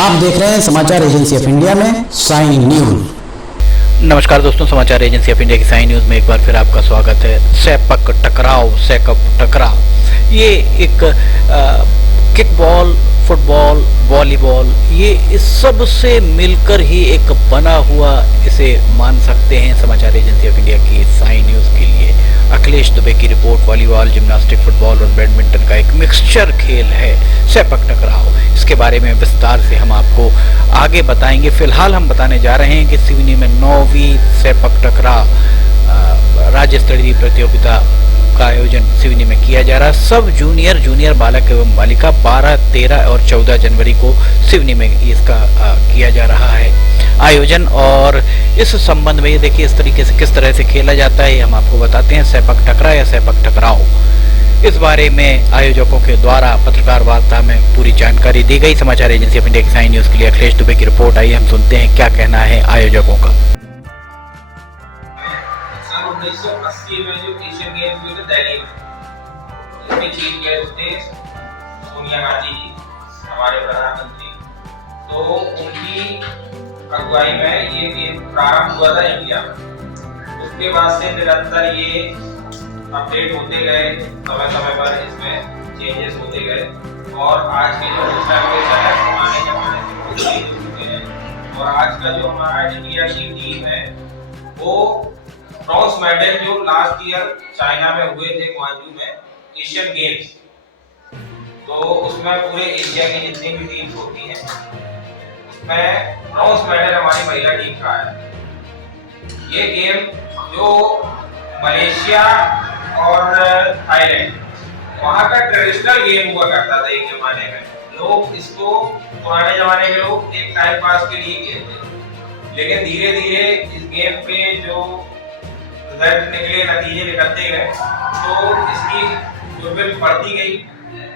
आप देख रहे हैं समाचार एजेंसी ऑफ इंडिया में साइन न्यूज। नमस्कार दोस्तों, समाचार एजेंसी ऑफ इंडिया की साइन न्यूज में एक बार फिर आपका स्वागत है। सैपक टकराव ये एक किकबॉल, फुटबॉल, वॉलीबॉल, ये इस सब से मिलकर ही एक बना हुआ इसे मान सकते हैं। समाचार एजेंसी ऑफ इंडिया की साइन न्यूज के लिए अखिलेश दुबे की रिपोर्ट। वॉलीबॉल, जिम्नास्टिक, फुटबॉल और बैडमिंटन का एक मिक्सचर खेल है सैपक टकराव। इसके बारे में विस्तार से हम आपको आगे बताएंगे। फिलहाल हम बताने जा रहे हैं कि सिवनी में 9वीं सैपक टकराव राज्य स्तरीय प्रतियोगिता का आयोजन सिवनी में किया जा रहा है। सब जूनियर बालक एवं बालिका 12, 13 और 14 जनवरी को सिवनी में इसका किया जा रहा है आयोजन। और इस संबंध में ये देखिए इस तरीके से किस तरह से खेला जाता है, हम आपको बताते हैं। सैपक टकरा या सैपक टकराव, इस बारे में आयोजकों के द्वारा पत्रकार वार्ता में पूरी जानकारी दी गई। समाचार एजेंसी ऑफ इंडिया की साइन न्यूज के लिए अखिलेश दुबे की रिपोर्ट आई। हम सुनते हैं क्या कहना है आयोजकों का। 1980 में जो एशियन गेम्स हुए थे दिल्ली में, इसमें चीफ गेस्ट थे सोनिया गांधी जी, हमारे प्रधानमंत्री। तो उनकी अगुवाई में ये गेम प्रारंभ हुआ था इंडिया में। उसके बाद से निरंतर ये अपडेट होते गए, समय पर इसमें चेंजेस होते गए और आज के जो फैडरेशन है पुराने जमाने से बहुत चेंज हो चुके हैं। और आज का जो हमारा इंडिया की टीम है वो ब्रॉन्ज मेडल जो लास्ट ईयर चाइना में हुए थे ग्वांजू में एशियन गेम्स, तो उसमें पूरे एशिया की जितनी भी टीम्स होती हैं उसमें ब्रॉन्ज मेडल हमारी महिला टीम का है। ये गेम जो मलेशिया और थाईलैंड वहाँ का ट्रेडिशनल गेम हुआ करता था एक जमाने में। लोग इसको, पुराने जमाने के लोग एक टाइम पास के लिए खेलते थे, लेकिन धीरे धीरे इस गेम पे जो रिजल्ट निकले, नतीजे निकलते गए, तो इसकी गुडविल बढ़ती गई।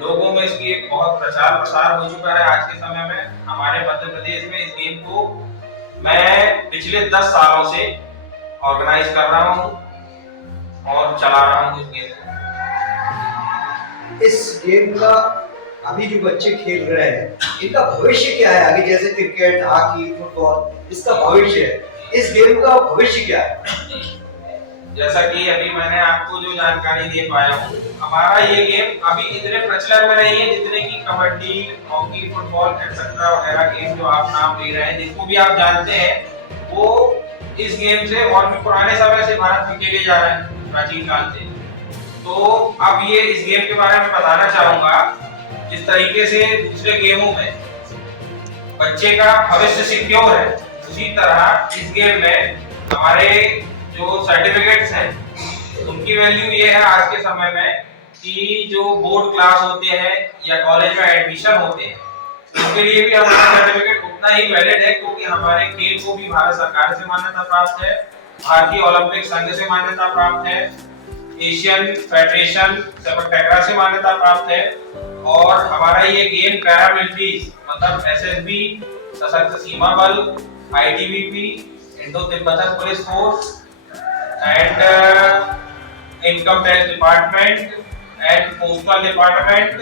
लोगों में इसकी एक बहुत प्रचार प्रसार हो चुका है। आज के समय में हमारे मध्य प्रदेश में इस गेम को मैं पिछले 10 सालों से ऑर्गेनाइज कर रहा हूँ और चला रहा हूँ इस गेम को। इस गेम का अभी जो बच्चे खेल रहे हैं, इनका भविष्य क्या है आगे? जैसे क्रिकेट, हॉकी, फुटबॉल, इसका भविष्य है, इस गेम का भविष्य क्या है? जैसा कि अभी मैंने आपको जो जानकारी दे पाया हूँ, हमारा ये गेम अभी इतने प्रचलन में नहीं है जितने की कबड्डी, हॉकी, फुटबॉल एक्सेट्रा वगैरह गेम जो आप नाम ले रहे हैं, जिनको भी आप जानते हैं, वो इस गेम से और भी पुराने समय से भारत में खेले जा रहे हैं, प्राचीन काल से। तो अब ये इस गेम के बारे में बताना चाहूंगा, जिस तरीके से दूसरे गेमों में बच्चे का भविष्य सिक्योर है, उसी तरह इस गेम में हमारे जो सर्टिफिकेट्स हैं उनकी वैल्यू ये है आज के समय में कि जो बोर्ड क्लास होते हैं या कॉलेज में एडमिशन होते हैं, उसके लिए भी हमारा सर्टिफिकेट उतना ही वैलिड है, क्योंकि हमारे खेल को भी भारत सरकार से मान्यता प्राप्त है, भारतीय ओलंपिक संघ से मान्यता प्राप्त है, एशियन फेडरेशन सैपक टकराव से मान्यता प्राप्त है। और हमारा ये गेम पैरामिलिट्रीज मतलब एसएसबी, सशस्त्र सीमा बल, ITBP, Indo Tibetan police force and income tax department and postal department,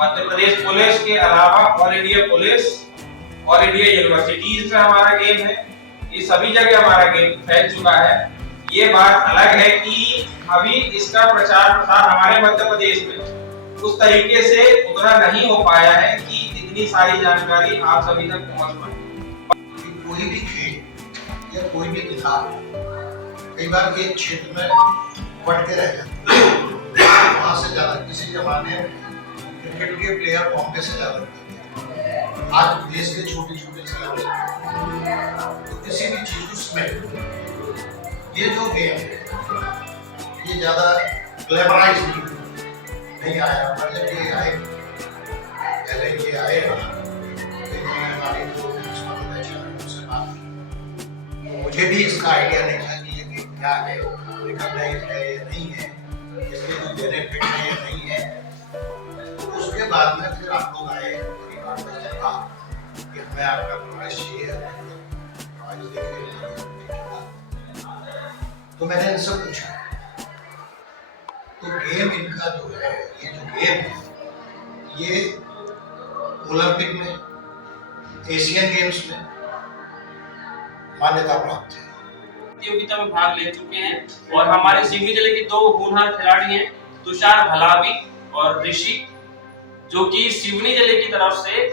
Madhya Pradesh police के अलावा all India police, all India universities में हमारा गेम है। ये सभी जगह हमारा गेम फैल चुका है। ये बात अलग है कि अभी इसका प्रचार प्रसार हमारे मध्य प्रदेश में उस तरीके से उतना नहीं हो पाया है कि इतनी सारी जानकारी आप सभी तक पहुंच पाए। कोई भी खेल या कोई भी किताब कई बार एक क्षेत्र में बढ़ के रह जाता है, वहां से ज्यादा किसी जमाने में क्रिकेट के प्लेयर बॉम्बे से ज्यादा थे, आज देश के छोटे छोटे खिलाड़ी, तो किसी भी चीज उसमें ये जो गेम है ये ज्यादा ग्लैमराइज नहीं आया। पर जब ये आए, पहले ये आए हमारी जो उनसे बात की, मुझे भी इसका आइडिया नहीं था कि ये गेम क्या है, रिकॉग्नाइज है या नहीं है, इसके जो बेनिफिट है या नहीं है। तो उसके बाद में फिर आप लोग आए, परिवार में चला कि हमें आपका भविष्य है, तो मैंने इनसे पूछा, तो गेम इनका जो है, ये जो गेम है, ये ओलंपिक में, एशियन गेम्स में मान्यता प्राप्त है। प्रतियोगिता में भाग ले चुके हैं और हमारे सिवनी जिले के 2 होनहार खिलाड़ी हैं, तुषार भलावी और ऋषि, जो कि सिवनी जिले की तरफ से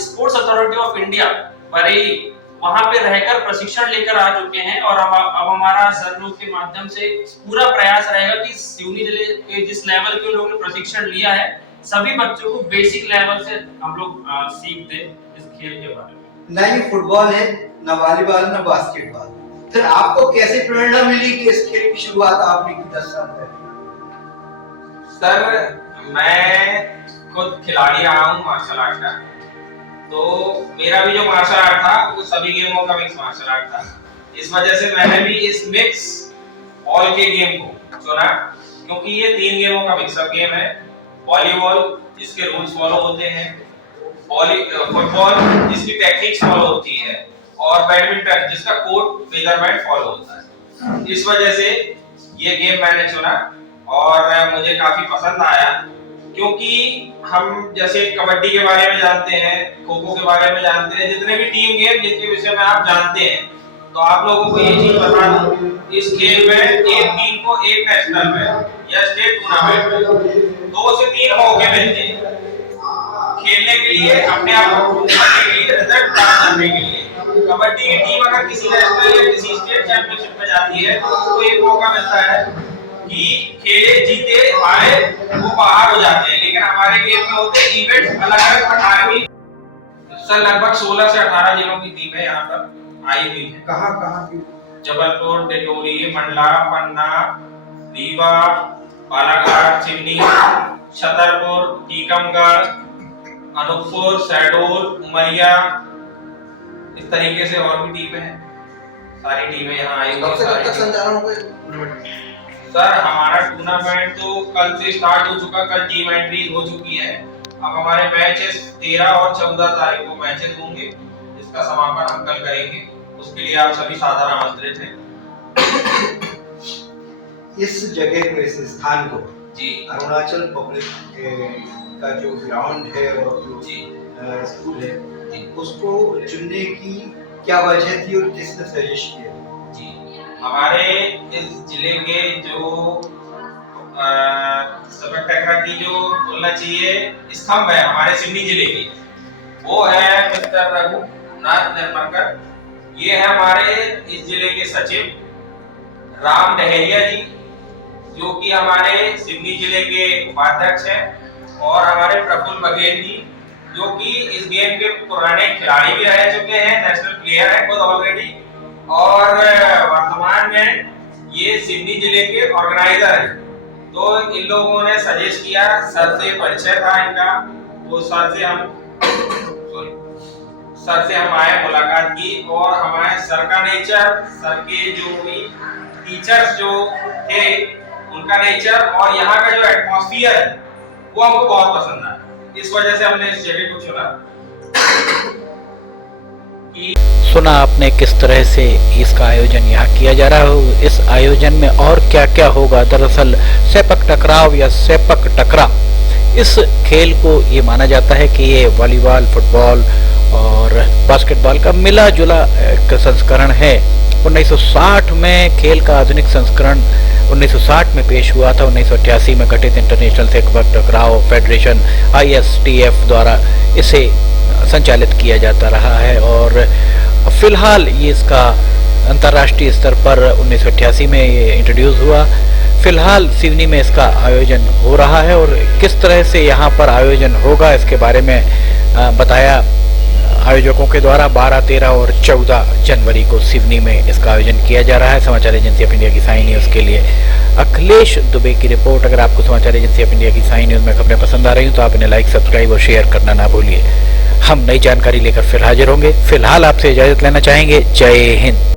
sports authority of India Bareilly वहां पे रहकर प्रशिक्षण लेकर आ चुके हैं। और अब हमारा सर लोग के माध्यम से पूरा प्रयास रहेगा कि सिवनी जिले के जिस लेवल के लोगों ने प्रशिक्षण लिया है, सभी बच्चों को बेसिक लेवल से हम लोग सीख दें इस खेल के बारे में। ना ही फुटबॉल है, ना वॉलीबॉल, ना बास्केटबॉल। फिर आपको कैसे प्रेरणा मिली कि इस खेल की शुरुआत आपने की 10 साल पहले? सर, मैं खुद खिलाड़ी रहा हूँ मार्शल आर्ट का, तो मेरा भी जो मार्शल आर्ट था वो सभी गेमों का मिक्स मार्शल आर्ट था। इस वजह से मैंने भी इस मिक्स बॉल के गेम को चुना, क्योंकि ये 3 गेमों का मिक्सअप गेम है। वॉलीबॉल जिसके रूल्स फॉलो होते हैं, फुटबॉल जिसकी टेक्निक्स फॉलो होती है, और बैडमिंटन जिसका कोर्ट मेजरमेंट फॉलो होता है। इस वजह से ये गेम मैंने चुना और मुझे काफी पसंद आया, क्योंकि हम जैसे कबड्डी के बारे में जानते हैं, खो खो के बारे में जानते हैं, जितने भी टीम गेम जिनके विषय में आप जानते हैं, तो आप लोगों को ये चीज बता दूं, इस खेल में एक टीम को एक नेशनल में या स्टेट टूर्नामेंट में 2 से 3 मौके मिलते हैं खेलने के लिए, अपने आप को प्रूव करने के लिए, रिजल्ट प्राप्त करने के लिए। कबड्डी की टीम अगर किसी नेशनल या किसी स्टेट चैंपियनशिप में जाती है तो उसको एक मौका मिलता है कि खेले जीते हारे वो बाहर हो जाते हैं, लेकिन हमारे गेम में होते इवेंट अलग-अलग 18वीं सर लगभग 16 से 18 जिलों की टीमें यहाँ पर आई हुई हैं। कहाँ की? जबलपुर, डिंडोरी, मंडला, पन्ना, रीवा, बालाघाट, सिवनी, छतरपुर, टीकमगढ़, अनूपपुर, शहडोल, उमरिया, इस तरीके से और भी टीमें हैं। सारी टीमें यहाँ आई हुई हैं। सर, हमारा टूर्नामेंट तो कल से स्टार्ट हो चुका, कल टीम एंट्रीज हो चुकी है। अब हमारे मैचेस 13 और 14 तारीख को मैचेस होंगे, जिसका समापन हम कल करेंगे। उसके लिए आप सभी सादर आमंत्रित हैं। इस जगह को, इस स्थान को जी अरुणाचल पब्लिक का जो ग्राउंड है और जो स्कूल है, उसको चुनने की क्या वजह थी और किसने सजेस्ट किया? जी, हमारे इस जिले के जो सबक टकरा की जो बोलना चाहिए स्तंभ है हमारे सिवनी जिले के, वो है मिस्टर रघुनाथ निर्मलकर। ये है हमारे इस जिले के सचिव राम डहेरिया जी, जो कि हमारे सिवनी जिले के उपाध्यक्ष हैं, और हमारे प्रफुल्ल बघेल जी, जो कि इस गेम के पुराने खिलाड़ी भी रह चुके हैं, नेशनल प्लेयर हैं खुद ऑलरेडी, और वर्तमान में ये सिवनी जिले के ऑर्गेनाइजर हैं। तो इन लोगों ने सजेस्ट किया, सर से परिचय था इनका, तो सर से हम आए, मुलाकात की, और हमारे सर का नेचर, सर के जो भी टीचर्स जो थे उनका नेचर और यहाँ का जो एटमॉस्फेयर है वो हमको बहुत पसंद आया। इस वजह से हमने इस जगह को चुना। सुना आपने किस तरह से इसका आयोजन यहाँ किया जा रहा है। इस आयोजन में और क्या क्या होगा, दरअसल सेपक टकराव या सेपक टकरा, इस खेल को ये माना जाता है कि ये वॉलीबॉल, फुटबॉल और बास्केटबॉल का मिला जुला एक संस्करण है। 1960 में खेल का आधुनिक संस्करण 1960 में पेश हुआ था। 1988 में गठित इंटरनेशनल सेपक टकराव फेडरेशन ISTF द्वारा इसे संचालित किया जाता रहा है, और फिलहाल ये इसका अंतर्राष्ट्रीय स्तर पर 1988 में ये इंट्रोड्यूस हुआ। फिलहाल सिवनी में इसका आयोजन हो रहा है, और किस तरह से यहाँ पर आयोजन होगा इसके बारे में बताया आयोजकों के द्वारा। 12, 13 और 14 जनवरी को सिवनी में इसका आयोजन किया जा रहा है। समाचार एजेंसी ऑफ इंडिया की साइन न्यूज़ के लिए अखिलेश दुबे की रिपोर्ट। अगर आपको समाचार एजेंसी ऑफ इंडिया की साइन न्यूज़ में खबरें पसंद आ रही हो तो आप इन्हें लाइक, सब्सक्राइब और शेयर करना ना भूलिए। हम नई जानकारी लेकर फिर हाजिर होंगे। फिलहाल आपसे इजाजत लेना चाहेंगे। जय हिंद।